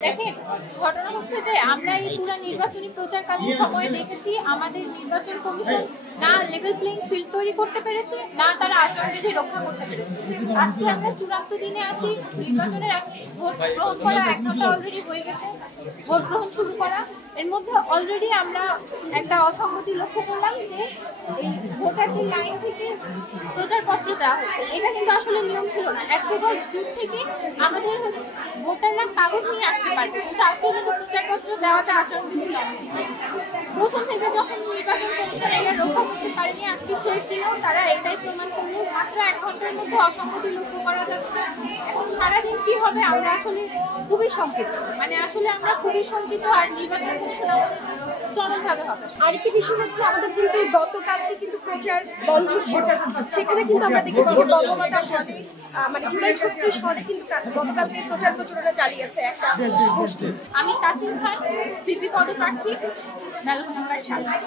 দেখেন, ঘটনা হচ্ছে যে আমরা এই পুরো নির্বাচনী প্রচারকালীন সময়ে দেখেছি আমাদের নির্বাচন কমিশন না লেভেল প্লেইং ফিল্ড তৈরি করতে পেরেছে, না তারা আচরণবিধি রক্ষা করতে পেরেছে। আজকে আমরা চূড়ান্ত দিনে আছি, নির্বাচনের ভোট গ্রহণ করা 1 ঘন্টা অলরেডি হয়ে গেছে, ভোট গ্রহণ শুরু করা। এর মধ্যে অলরেডি আমরা একটা অসঙ্গতি লক্ষ্য করলাম যে এই ভোটারদের লাইন থেকে প্রচারপত্র দেওয়া হচ্ছে। এটা কিন্তু আসলে নিয়ম ছিল না। 100 গজ দূর থেকে আমাদের ভোটাররা কাগজ নিয়ে আসতে পারবে, কিন্তু আজকে কিন্তু প্রচারপত্র দেওয়াটা আচরণবিধি লঙ্ঘন। প্রথম থেকে যখন নির্বাচন কমিশন এটা রক্ষা করতে পারেনি, আজকে শেষ দিনেও তারা এটাই প্রমাণ করলো। মাত্র 1 ঘন্টার মধ্যে অসঙ্গতি লক্ষ্য করা যাচ্ছে। এখন সারাদিন কি হবে আমরা আসলে খুবই শঙ্কিত, আসলে আমরা খুবই শঙ্কিত। আর নির্বাচন কমিশন চরমভাবে হতাশ। আরেকটি বিষয় হচ্ছে আমাদের কিন্তু গতকালকে কিন্তু প্রচার বন্ধ ছিল, সেখানে কিন্তু আমরা দেখেছি যে বঙ্গমাতা হলে জুলাই 36 হলে কিন্তু গতকালকে প্রচার প্রচারণা চালিয়েছে একটা গোষ্ঠী। আমি কাসিম খান, ভিপি পদপ্রার্থী, মেলা নাম্বার 7।